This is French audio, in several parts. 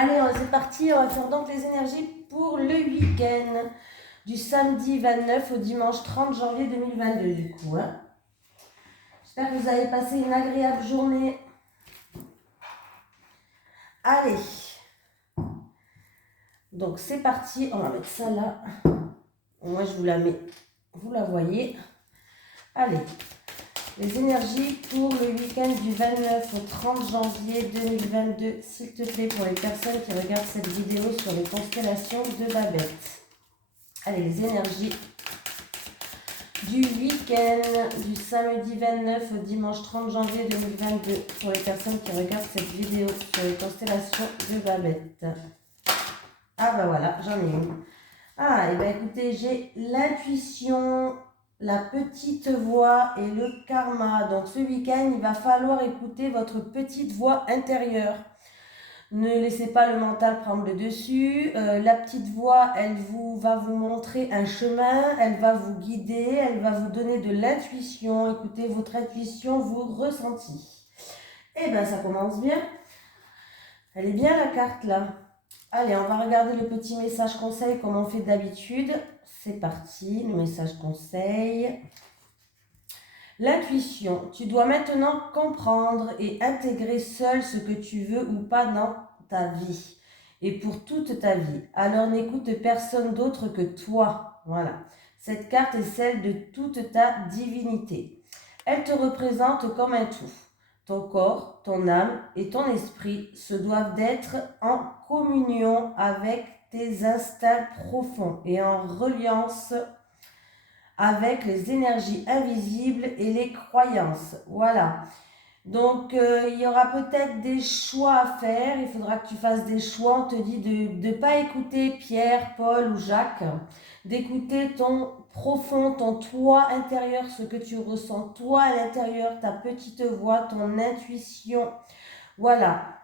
Allez, c'est parti, on va faire donc les énergies pour le week-end du samedi 29 au dimanche 30 janvier 2022 du coup. J'espère que vous avez passé une agréable journée. Allez, donc c'est parti, on va mettre ça là. Moi je vous la mets, vous la voyez. Allez, les énergies pour le week-end du 29 au 30 janvier 2022, s'il te plaît, pour les personnes qui regardent cette vidéo sur les constellations de Babette. Allez, les énergies du week-end du samedi 29 au dimanche 30 janvier 2022 pour les personnes qui regardent cette vidéo sur les constellations de Babette. Ah bah voilà, j'en ai une. Ah, et bah écoutez, j'ai l'intuition, la petite voix et le karma. Donc ce week-end, il va falloir écouter votre petite voix intérieure. Ne laissez pas le mental prendre le dessus. La petite voix, elle va vous montrer un chemin, elle va vous guider, elle va vous donner de l'intuition. Écoutez votre intuition, vos ressentis. Et bien, ça commence bien. Elle est bien la carte là. Allez, on va regarder le petit message conseil comme on fait d'habitude. C'est parti, le message conseil. L'intuition. Tu dois maintenant comprendre et intégrer seul ce que tu veux ou pas dans ta vie et pour toute ta vie. Alors n'écoute personne d'autre que toi. Voilà. Cette carte est celle de toute ta divinité. Elle te représente comme un tout. Ton corps, ton âme et ton esprit se doivent d'être en communion avec tes instincts profonds et en reliance avec les énergies invisibles et les croyances. Voilà. Donc, il y aura peut-être des choix à faire. Il faudra que tu fasses des choix. On te dit de ne pas écouter Pierre, Paul ou Jacques, d'écouter ton profond, ton toi intérieur, ce que tu ressens, toi à l'intérieur, ta petite voix, ton intuition. Voilà.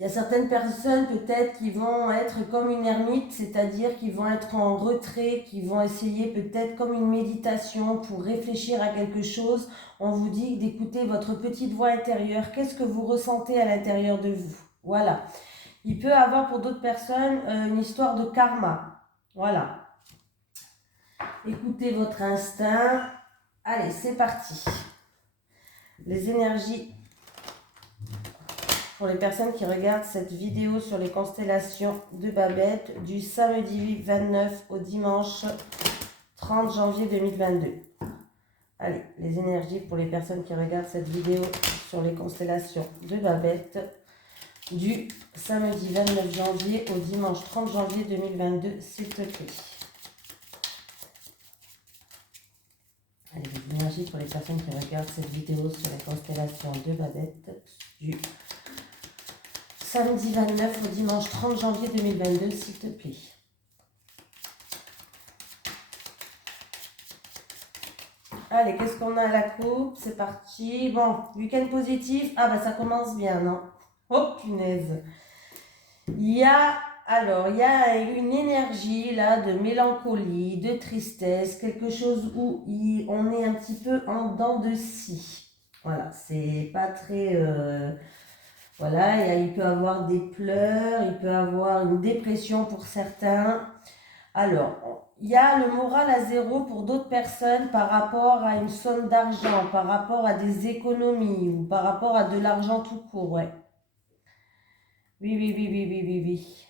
Il y a certaines personnes peut-être qui vont être comme une ermite, c'est-à-dire qui vont être en retrait, qui vont essayer peut-être comme une méditation pour réfléchir à quelque chose. On vous dit d'écouter votre petite voix intérieure. Qu'est-ce que vous ressentez à l'intérieur de vous? Voilà. Il peut y avoir pour d'autres personnes une histoire de karma. Voilà. Écoutez votre instinct. Allez, c'est parti. Les énergies pour les personnes qui regardent cette vidéo sur les constellations de Babette du samedi 29 au dimanche 30 janvier 2022. Allez, les énergies pour les personnes qui regardent cette vidéo sur les constellations de Babette du samedi 29 janvier au dimanche 30 janvier 2022, s'il te plaît. Allez, les énergies pour les personnes qui regardent cette vidéo sur les constellations de Babette du samedi 29 au dimanche 30 janvier 2022, s'il te plaît. Allez, qu'est-ce qu'on a à la coupe? C'est parti. Bon, week-end positif. Ah bah ça commence bien, non? Oh punaise. Il y a une énergie là de mélancolie, de tristesse, quelque chose où on est un petit peu en dents de scie. Voilà, c'est pas très... Voilà, il peut y avoir des pleurs, il peut y avoir une dépression pour certains. Alors, il y a le moral à zéro pour d'autres personnes par rapport à une somme d'argent, par rapport à des économies ou par rapport à de l'argent tout court, ouais. Oui, oui, oui, oui, oui, oui, oui.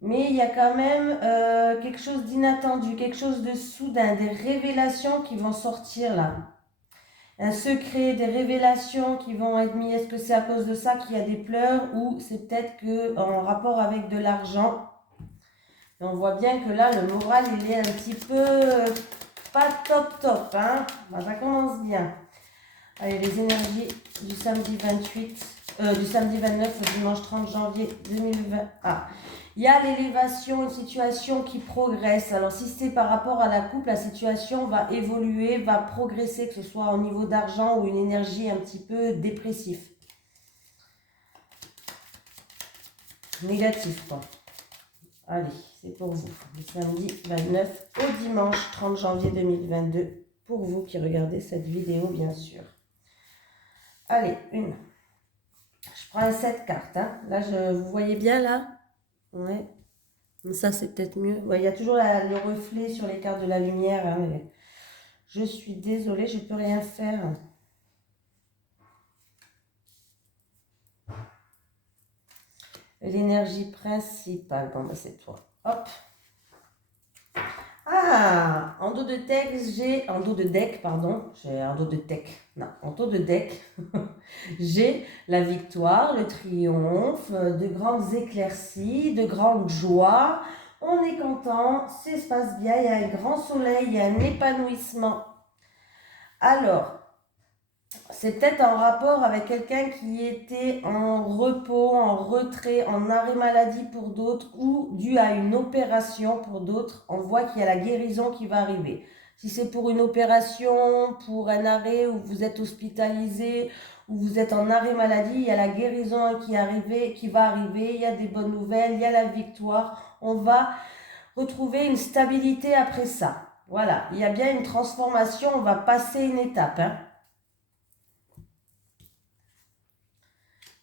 Mais il y a quand même quelque chose d'inattendu, quelque chose de soudain, des révélations qui vont sortir là. Un secret, des révélations qui vont être mises. Est-ce que c'est à cause de ça qu'il y a des pleurs ou c'est peut-être en rapport avec de l'argent? Et on voit bien que là, le moral, il est un petit peu pas top top. Hein? Ben, ça commence bien. Allez, les énergies du samedi 29 au dimanche 30 janvier 2020. Ah, il y a l'élévation, une situation qui progresse. Alors, si c'est par rapport à la coupe, la situation va évoluer, va progresser, que ce soit au niveau d'argent ou une énergie un petit peu dépressive. Négatif, quoi. Allez, c'est pour vous. Le samedi 29 au dimanche 30 janvier 2022. Pour vous qui regardez cette vidéo, bien sûr. Allez, une. Je Je prends un 7 cartes. Hein. Là, vous voyez bien là? Ouais. Ça, c'est peut-être mieux. Ouais, il y a toujours les reflets sur les cartes de la lumière. Hein, mais je suis désolée, je ne peux rien faire. L'énergie principale. Bon, bah, c'est toi. Hop. Ah, en dos de deck, en dos de deck, pardon, j'ai en dos de deck, non, en dos de deck, j'ai la victoire, le triomphe, de grandes éclaircies, de grandes joies. On est content, ça se passe bien, il y a un grand soleil, il y a un épanouissement. Alors, c'est peut-être en rapport avec quelqu'un qui était en repos, en retrait, en arrêt maladie pour d'autres ou dû à une opération pour d'autres. On voit qu'il y a la guérison qui va arriver. Si c'est pour une opération, pour un arrêt où vous êtes hospitalisé, ou vous êtes en arrêt maladie, il y a la guérison qui va arriver, il y a des bonnes nouvelles, il y a la victoire. On va retrouver une stabilité après ça. Voilà, il y a bien une transformation, on va passer une étape. Hein.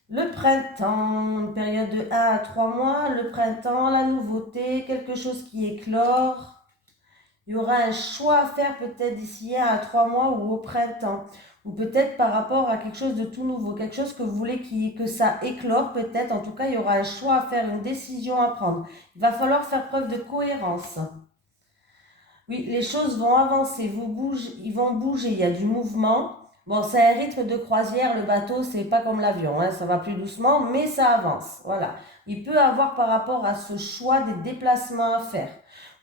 Le printemps, une période de 1 à 3 mois, le printemps, la nouveauté, quelque chose qui éclore. Il y aura un choix à faire peut-être d'ici 1 à 3 mois ou au printemps. Ou peut-être par rapport à quelque chose de tout nouveau, quelque chose que vous voulez que ça éclore peut-être. En tout cas, il y aura un choix à faire, une décision à prendre. Il va falloir faire preuve de cohérence. Oui, les choses vont avancer, ils vont bouger, il y a du mouvement. Bon, c'est un rythme de croisière, le bateau, c'est pas comme l'avion, hein, ça va plus doucement, mais ça avance. Voilà. Il peut avoir par rapport à ce choix des déplacements à faire.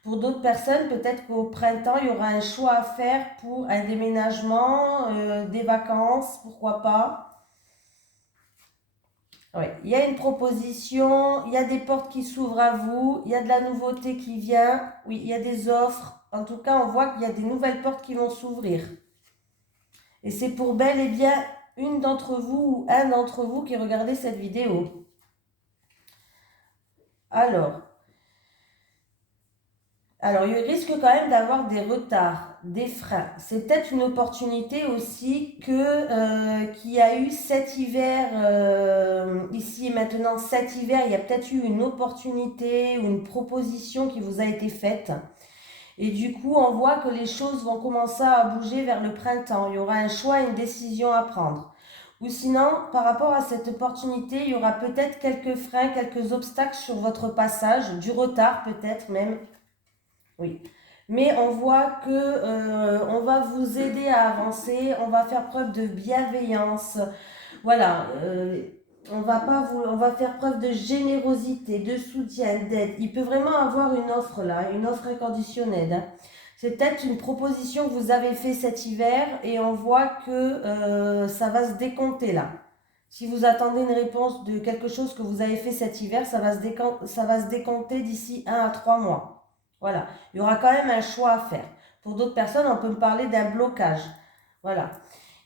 Pour d'autres personnes, peut-être qu'au printemps, il y aura un choix à faire pour un déménagement, des vacances, pourquoi pas. Oui, il y a une proposition, il y a des portes qui s'ouvrent à vous, il y a de la nouveauté qui vient, oui, il y a des offres. En tout cas, on voit qu'il y a des nouvelles portes qui vont s'ouvrir. Et c'est pour bel et bien une d'entre vous ou un d'entre vous qui regardez cette vidéo. Alors, il risque quand même d'avoir des retards, des freins. C'est peut-être une opportunité aussi qu'il y a eu cet hiver, ici et maintenant, cet hiver, il y a peut-être eu une opportunité ou une proposition qui vous a été faite. Et du coup, on voit que les choses vont commencer à bouger vers le printemps. Il y aura un choix, une décision à prendre. Ou sinon, par rapport à cette opportunité, il y aura peut-être quelques freins, quelques obstacles sur votre passage, du retard peut-être même. Oui. Mais on voit que on va vous aider à avancer, on va faire preuve de bienveillance. Voilà, on va faire preuve de générosité, de soutien, d'aide. Il peut vraiment avoir une offre là, une offre inconditionnelle. Hein. C'est peut-être une proposition que vous avez fait cet hiver et on voit que ça va se décompter là. Si vous attendez une réponse de quelque chose que vous avez fait cet hiver, ça va se décompter d'ici 1 à 3 mois. Voilà, il y aura quand même un choix à faire. Pour d'autres personnes, on peut me parler d'un blocage. Voilà.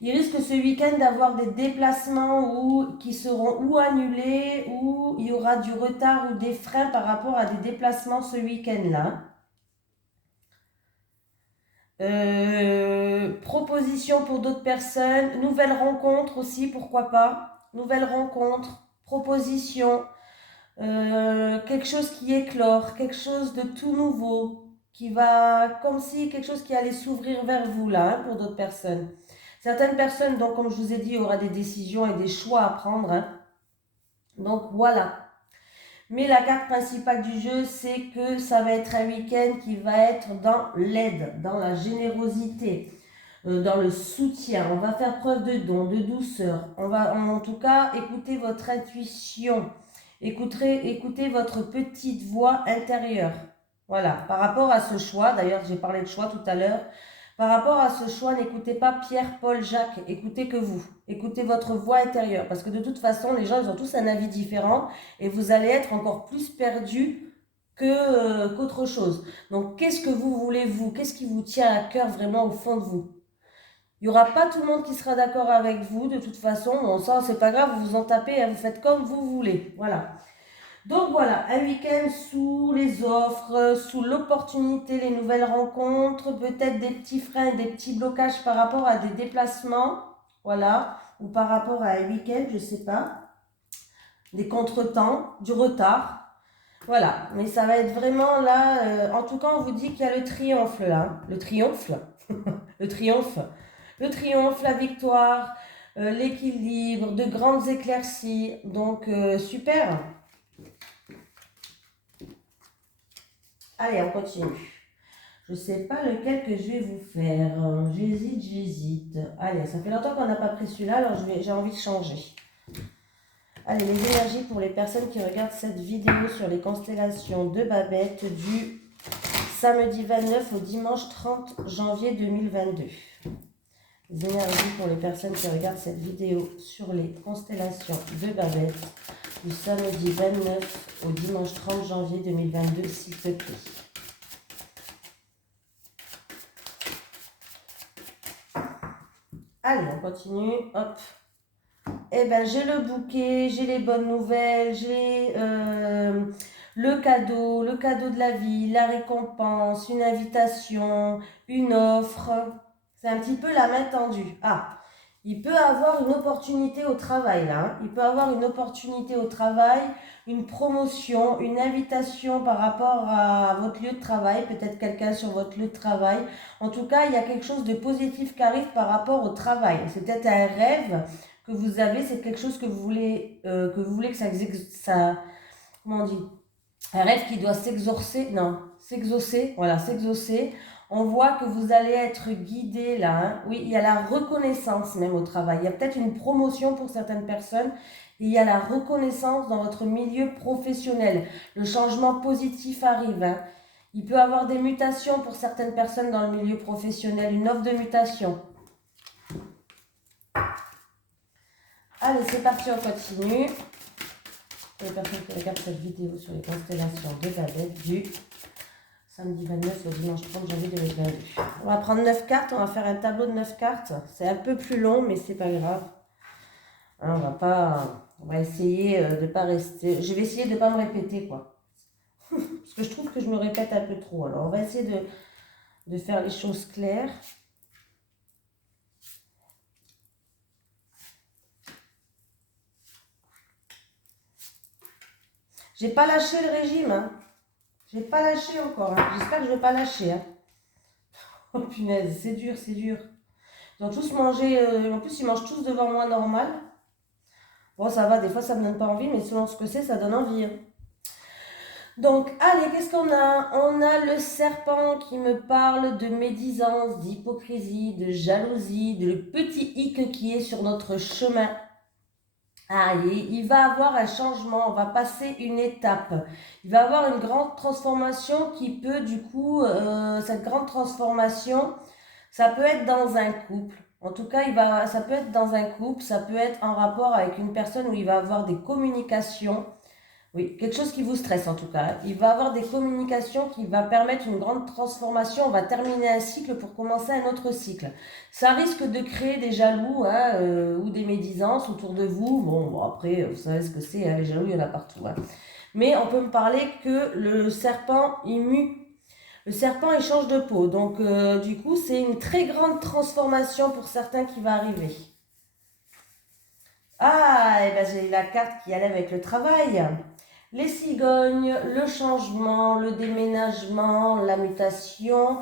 Il risque ce week-end d'avoir des déplacements qui seront ou annulés ou il y aura du retard ou des freins par rapport à des déplacements ce week-end-là. Proposition pour d'autres personnes, nouvelles rencontres aussi, pourquoi pas. Nouvelles rencontres, propositions, quelque chose qui éclore, quelque chose de tout nouveau, qui va, comme si quelque chose qui allait s'ouvrir vers vous là, hein, pour d'autres personnes. Certaines personnes, donc comme je vous ai dit, il y aura des décisions et des choix à prendre. Hein. Donc voilà. Mais la carte principale du jeu, c'est que ça va être un week-end qui va être dans l'aide, dans la générosité, dans le soutien. On va faire preuve de don, de douceur. On va en tout cas écouter votre intuition. Écoutez votre petite voix intérieure. Voilà, par rapport à ce choix, d'ailleurs j'ai parlé de choix tout à l'heure, par rapport à ce choix, n'écoutez pas Pierre, Paul, Jacques, écoutez que vous. Écoutez votre voix intérieure, parce que de toute façon, les gens, ils ont tous un avis différent, et vous allez être encore plus perdu qu'autre chose. Donc, qu'est-ce que vous voulez, vous? Qu'est-ce qui vous tient à cœur vraiment au fond de vous? Il n'y aura pas tout le monde qui sera d'accord avec vous, de toute façon. Bon, ça, c'est pas grave, vous vous en tapez, hein, vous faites comme vous voulez. Voilà. Donc voilà, un week-end sous les offres, sous l'opportunité, les nouvelles rencontres, peut-être des petits freins, des petits blocages par rapport à des déplacements, voilà, ou par rapport à un week-end, je ne sais pas. des contretemps, du retard. Voilà, mais ça va être vraiment là, en tout cas on vous dit qu'il y a le triomphe là, hein. Le triomphe, le triomphe, le triomphe, la victoire, l'équilibre, de grandes éclaircies, donc super. Allez, on continue. Je ne sais pas lequel que je vais vous faire, j'hésite. Allez, ça fait longtemps qu'on n'a pas pris celui-là, alors j'ai envie de changer. Allez, les énergies pour les personnes qui regardent cette vidéo sur les constellations de Babette du samedi 29 au dimanche 30 janvier 2022. Les énergies pour les personnes qui regardent cette vidéo sur les constellations de Babette du samedi 29 au dimanche 30 janvier 2022, s'il te plaît. Allez, on continue. Hop. Eh bien, j'ai le bouquet, j'ai les bonnes nouvelles, j'ai le cadeau de la vie, la récompense, une invitation, une offre. C'est un petit peu la main tendue. Ah, il peut avoir une opportunité au travail là. Hein. Il peut avoir une opportunité au travail, une promotion, une invitation par rapport à votre lieu de travail, peut-être quelqu'un sur votre lieu de travail. En tout cas, il y a quelque chose de positif qui arrive par rapport au travail. C'est peut-être un rêve que vous avez, c'est quelque chose que vous voulez que ça comment on dit, un rêve qui doit s'exaucer, voilà, s'exaucer. On voit que vous allez être guidé là, hein. Oui, il y a la reconnaissance même au travail, il y a peut-être une promotion pour certaines personnes, et il y a la reconnaissance dans votre milieu professionnel, le changement positif arrive, hein. Il peut y avoir des mutations pour certaines personnes dans le milieu professionnel, une offre de mutation. Allez, c'est parti, on continue. Pour les personnes qui regardent cette vidéo sur les constellations de Babette du samedi 29 au dimanche 30 janvier 2022. On va prendre 9 cartes, on va faire un tableau de 9 cartes. C'est un peu plus long, mais c'est pas grave. Hein, on va essayer de ne pas rester. Je vais essayer de ne pas me répéter, quoi. Parce que je trouve que je me répète un peu trop. Alors, on va essayer de faire les choses claires. J'ai pas lâché le régime, hein. J'ai pas lâché encore, hein. J'espère que je vais pas lâcher, hein. Oh punaise, c'est dur, c'est dur. Ils ont tous mangé, en plus ils mangent tous devant moi normal. Bon ça va, des fois ça me donne pas envie, mais selon ce que c'est, ça donne envie, hein. Donc allez, qu'est-ce qu'on a? On a le serpent qui me parle de médisance, d'hypocrisie, de jalousie, de le petit hic qui est sur notre chemin. Ah, il va avoir un changement, on va passer une étape. Il va avoir une grande transformation qui peut du coup, cette grande transformation, ça peut être dans un couple. En tout cas, ça peut être dans un couple, ça peut être en rapport avec une personne où il va avoir des communications. Oui, quelque chose qui vous stresse en tout cas. Il va avoir des communications qui va permettre une grande transformation. On va terminer un cycle pour commencer un autre cycle. Ça risque de créer des jaloux, hein, ou des médisances autour de vous. Bon après, vous savez ce que c'est, hein, les jaloux, il y en a partout. Hein. Mais on peut me parler que le serpent, il mue. Le serpent, il change de peau. Donc, du coup, c'est une très grande transformation pour certains qui va arriver. Ah, et ben j'ai la carte qui allait avec le travail. Les cigognes, le changement, le déménagement, la mutation,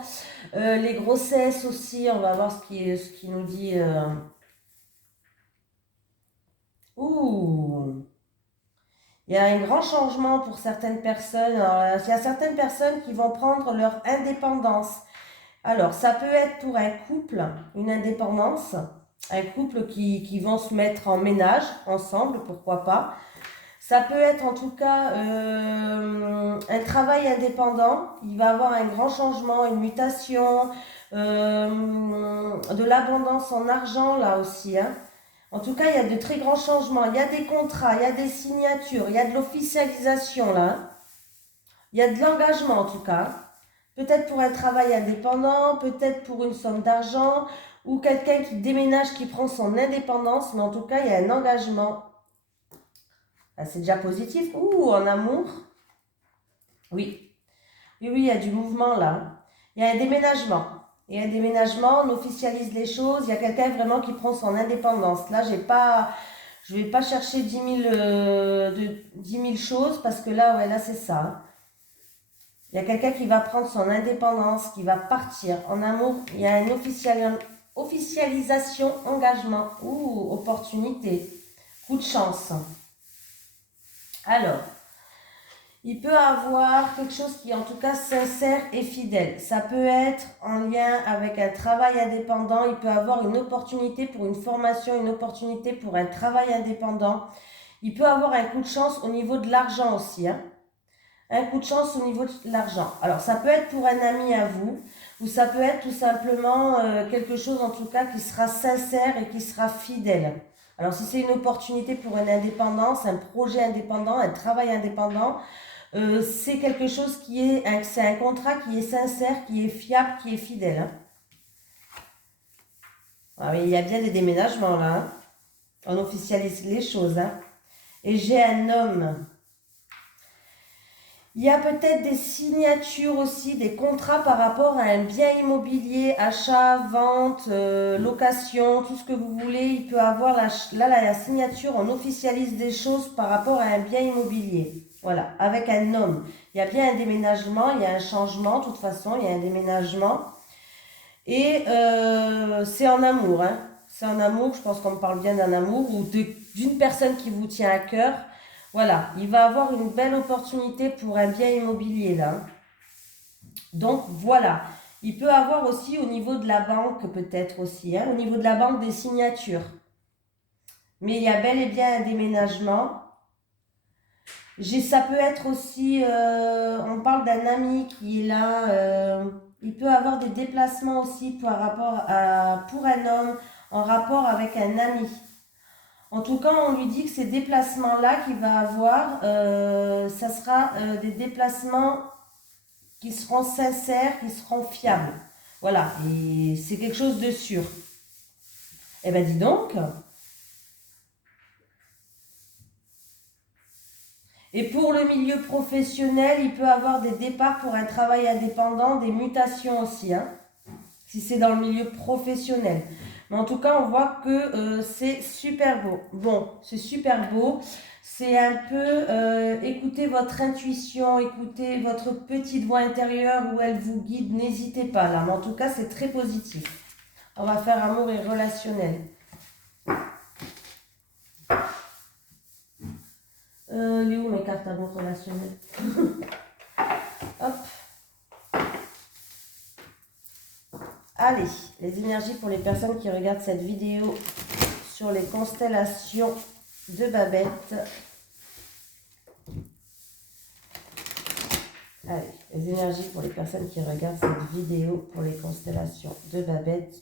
les grossesses aussi, on va voir ce qui nous dit. Ouh, il y a un grand changement pour certaines personnes. Alors, il y a certaines personnes qui vont prendre leur indépendance. Alors, ça peut être pour un couple, une indépendance, un couple qui vont se mettre en ménage ensemble, pourquoi pas. Ça peut être en tout cas un travail indépendant. Il va avoir un grand changement, une mutation, de l'abondance en argent là aussi. Hein. En tout cas, il y a de très grands changements. Il y a des contrats, il y a des signatures, il y a de l'officialisation là. Hein. Il y a de l'engagement en tout cas. Peut-être pour un travail indépendant, peut-être pour une somme d'argent, ou quelqu'un qui déménage, qui prend son indépendance. Mais en tout cas, il y a un engagement. Ah, c'est déjà positif. Ouh, en amour. Oui. Oui, il y a du mouvement là. Il y a un déménagement. Il y a un déménagement, on officialise les choses. Il y a quelqu'un vraiment qui prend son indépendance. Là, j'ai pas Je ne vais pas chercher 10 000 choses parce que là, ouais, là c'est ça. Hein. Il y a quelqu'un qui va prendre son indépendance, qui va partir. En amour, il y a une officialisation, engagement ou opportunité. Coup de chance. Alors, il peut avoir quelque chose qui est en tout cas sincère et fidèle. Ça peut être en lien avec un travail indépendant. Il peut avoir une opportunité pour une formation, une opportunité pour un travail indépendant. Il peut avoir un coup de chance au niveau de l'argent aussi. Hein. Un coup de chance au niveau de l'argent. Alors, ça peut être pour un ami à vous, ou ça peut être tout simplement quelque chose en tout cas qui sera sincère et qui sera fidèle. Alors, si c'est une opportunité pour une indépendance, un projet indépendant, un travail indépendant, c'est quelque chose c'est un contrat qui est sincère, qui est fiable, qui est fidèle. Hein. Ah, mais il y a bien des déménagements là. Hein. On officialise les choses. Hein. Et j'ai un homme. Il y a peut-être des signatures aussi, des contrats par rapport à un bien immobilier, achat, vente, location, tout ce que vous voulez. Il peut avoir la signature, on officialise des choses par rapport à un bien immobilier. Voilà, avec un homme. Il y a bien un déménagement, il y a un changement, de toute façon, il y a un déménagement. Et c'est en amour, hein. C'est en amour, je pense qu'on me parle bien d'un amour ou d'une personne qui vous tient à cœur. Voilà, il va avoir une belle opportunité pour un bien immobilier là. Donc voilà, il peut avoir aussi au niveau de la banque peut-être aussi, hein, au niveau de la banque des signatures. Mais il y a bel et bien un déménagement. Ça peut être aussi, on parle d'un ami qui est là, il peut avoir des déplacements aussi pour un homme en rapport avec un ami. En tout cas, on lui dit que ces déplacements-là qu'il va avoir, ça sera des déplacements qui seront sincères, qui seront fiables. Voilà, et c'est quelque chose de sûr. Eh bien, dis donc. Et pour le milieu professionnel, il peut avoir des départs pour un travail indépendant, des mutations aussi, hein, si c'est dans le milieu professionnel. Mais en tout cas, on voit que c'est super beau. Bon, c'est super beau. C'est un peu écoutez votre intuition, écoutez votre petite voix intérieure où elle vous guide. N'hésitez pas là. Mais en tout cas, c'est très positif. On va faire amour et relationnel. Les où mes cartes amour relationnel? Hop. Allez, les énergies pour les personnes qui regardent cette vidéo sur les constellations de Babette. Allez, les énergies pour les personnes qui regardent cette vidéo pour les constellations de Babette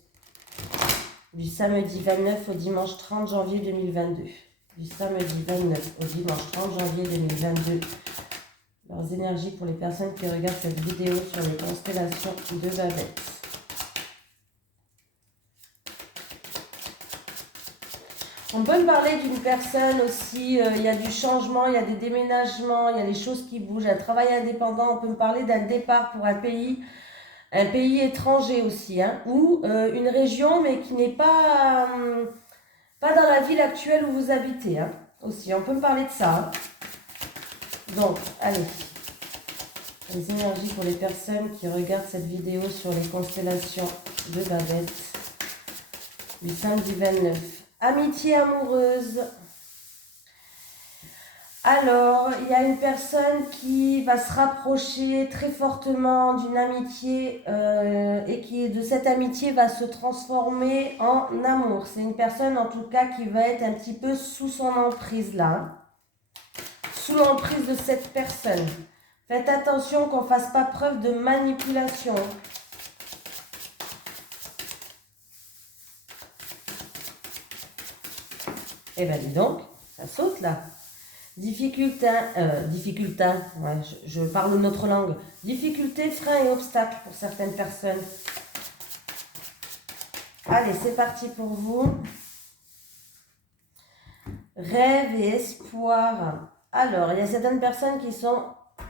du samedi 29 au dimanche 30 janvier 2022. Du samedi 29 au dimanche 30 janvier 2022. Leurs énergies pour les personnes qui regardent cette vidéo sur les constellations de Babette. On peut me parler d'une personne aussi, il y a du changement, il y a des déménagements, il y a des choses qui bougent, un travail indépendant, on peut me parler d'un départ pour un pays étranger aussi, hein, ou une région mais qui n'est pas, pas dans la ville actuelle où vous habitez, hein, aussi, on peut me parler de ça. Hein. Donc, allez, les énergies pour les personnes qui regardent cette vidéo sur les constellations de Babette du samedi 29. Amitié amoureuse. Alors, il y a une personne qui va se rapprocher très fortement d'une amitié et qui, de cette amitié, va se transformer en amour. C'est une personne, en tout cas, qui va être un petit peu sous son emprise, là. Hein. Sous l'emprise de cette personne. Faites attention qu'on ne fasse pas preuve de manipulation. Eh bien, dis donc, ça saute là. Difficulté, ouais, je parle notre langue. Difficulté, frein et obstacles pour certaines personnes. Allez, c'est parti pour vous. Rêve et espoir. Alors, il y a certaines personnes qui sont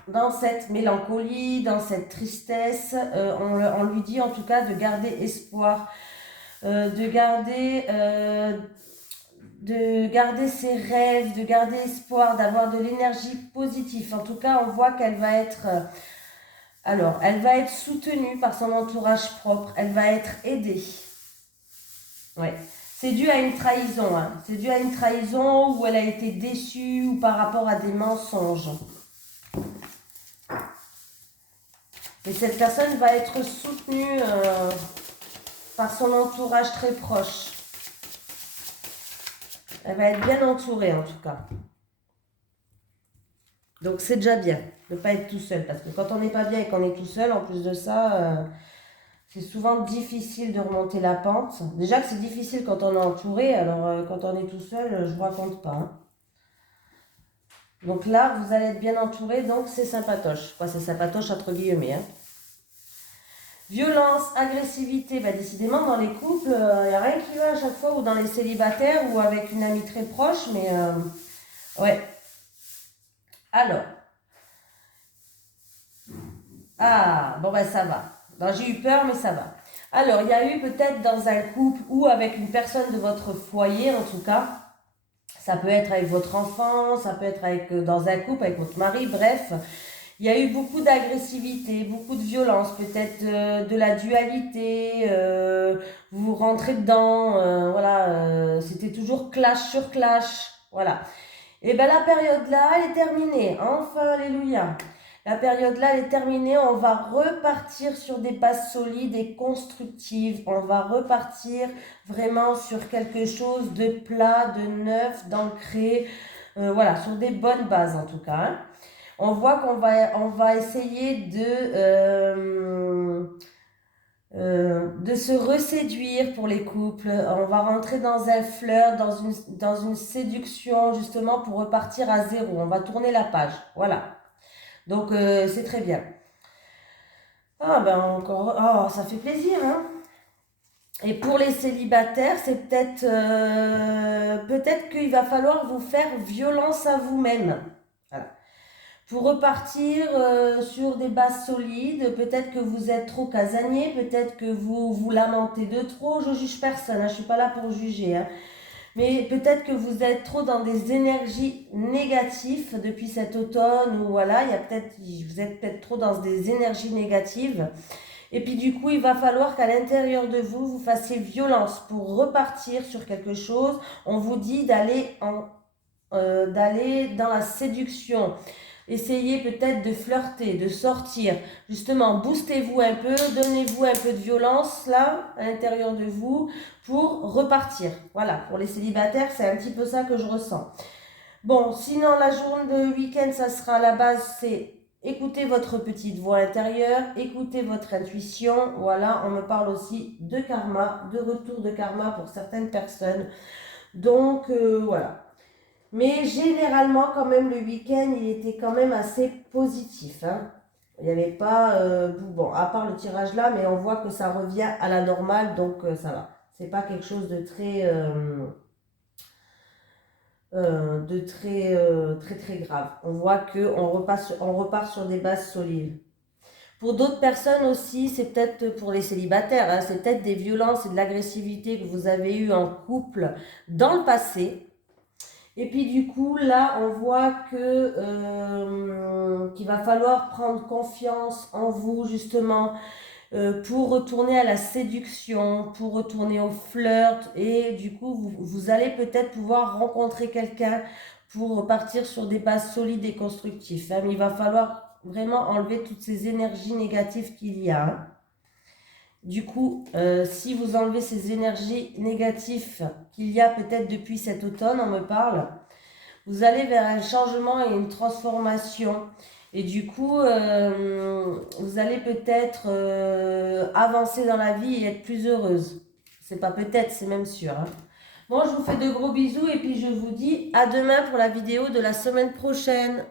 dans cette mélancolie, dans cette tristesse. On lui dit en tout cas de garder espoir, de garder de garder ses rêves, de garder espoir, d'avoir de l'énergie positive. En tout cas, on voit qu'elle va être... alors, elle va être soutenue par son entourage propre. Elle va être aidée. Ouais. C'est dû à une trahison. Hein. C'est dû à une trahison où elle a été déçue ou par rapport à des mensonges. Et cette personne va être soutenue par son entourage très proche. Elle va être bien entourée en tout cas. Donc c'est déjà bien de ne pas être tout seul. Parce que quand on n'est pas bien et qu'on est tout seul, en plus de ça, c'est souvent difficile de remonter la pente. Déjà que c'est difficile quand on est entouré, alors quand on est tout seul, je ne vous raconte pas. Hein. Donc là, vous allez être bien entouré, donc c'est sympatoche. Quoi, c'est sympatoche entre guillemets. Hein. Violence, agressivité, bah décidément dans les couples, il n'y a rien qui va à chaque fois, ou dans les célibataires, ou avec une amie très proche, mais ouais. Alors. Ah, bon ben ça va. Ben, j'ai eu peur, mais ça va. Alors, il y a eu peut-être dans un couple ou avec une personne de votre foyer, en tout cas, ça peut être avec votre enfant, ça peut être avec, dans un couple, avec votre mari, bref. Il y a eu beaucoup d'agressivité, beaucoup de violence, peut-être de la dualité, vous rentrez dedans, voilà, c'était toujours clash sur clash, voilà. Et bien la période là, elle est terminée, enfin, alléluia. La période là, elle est terminée, on va repartir sur des bases solides et constructives, on va repartir vraiment sur quelque chose de plat, de neuf, d'ancré, voilà, sur des bonnes bases en tout cas. Hein. On voit on va essayer de se reséduire pour les couples. On va rentrer dans un flirt, dans une séduction, justement, pour repartir à zéro. On va tourner la page. Voilà. Donc, c'est très bien. Ah, ben encore... Oh, ça fait plaisir, hein. Et pour les célibataires, c'est peut-être qu'il va falloir vous faire violence à vous-même. Voilà. Pour repartir sur des bases solides, peut-être que vous êtes trop casanier, peut-être que vous vous lamentez de trop, je juge personne, hein, je ne suis pas là pour juger. Hein. Mais peut-être que vous êtes trop dans des énergies négatives depuis cet automne, ou voilà, vous êtes peut-être trop dans des énergies négatives. Et puis du coup, il va falloir qu'à l'intérieur de vous, vous fassiez violence pour repartir sur quelque chose. On vous dit d'aller dans la séduction. Essayez peut-être de flirter, de sortir. Justement, boostez-vous un peu, donnez-vous un peu de violence là, à l'intérieur de vous, pour repartir. Voilà, pour les célibataires, c'est un petit peu ça que je ressens. Bon, sinon, la journée de week-end, ça sera à la base, c'est écoutez votre petite voix intérieure, écoutez votre intuition. Voilà, on me parle aussi de karma, de retour de karma pour certaines personnes. Donc, voilà. Mais généralement, quand même, le week-end, il était quand même assez positif. Hein. Il n'y avait pas... bon, à part le tirage là, mais on voit que ça revient à la normale, donc ça va. C'est pas quelque chose de très grave. On voit qu'on repart sur des bases solides. Pour d'autres personnes aussi, c'est peut-être pour les célibataires, hein, c'est peut-être des violences et de l'agressivité que vous avez eues en couple dans le passé. Et puis du coup, là, on voit qu'il va falloir prendre confiance en vous, justement, pour retourner à la séduction, pour retourner au flirt. Et du coup, vous allez peut-être pouvoir rencontrer quelqu'un pour repartir sur des bases solides et constructives. Hein. Mais il va falloir vraiment enlever toutes ces énergies négatives qu'il y a. Hein. Du coup, si vous enlevez ces énergies négatives qu'il y a peut-être depuis cet automne, on me parle, vous allez vers un changement et une transformation. Et du coup, vous allez peut-être avancer dans la vie et être plus heureuse. C'est pas peut-être, c'est même sûr. Hein. Bon, je vous fais de gros bisous et puis je vous dis à demain pour la vidéo de la semaine prochaine.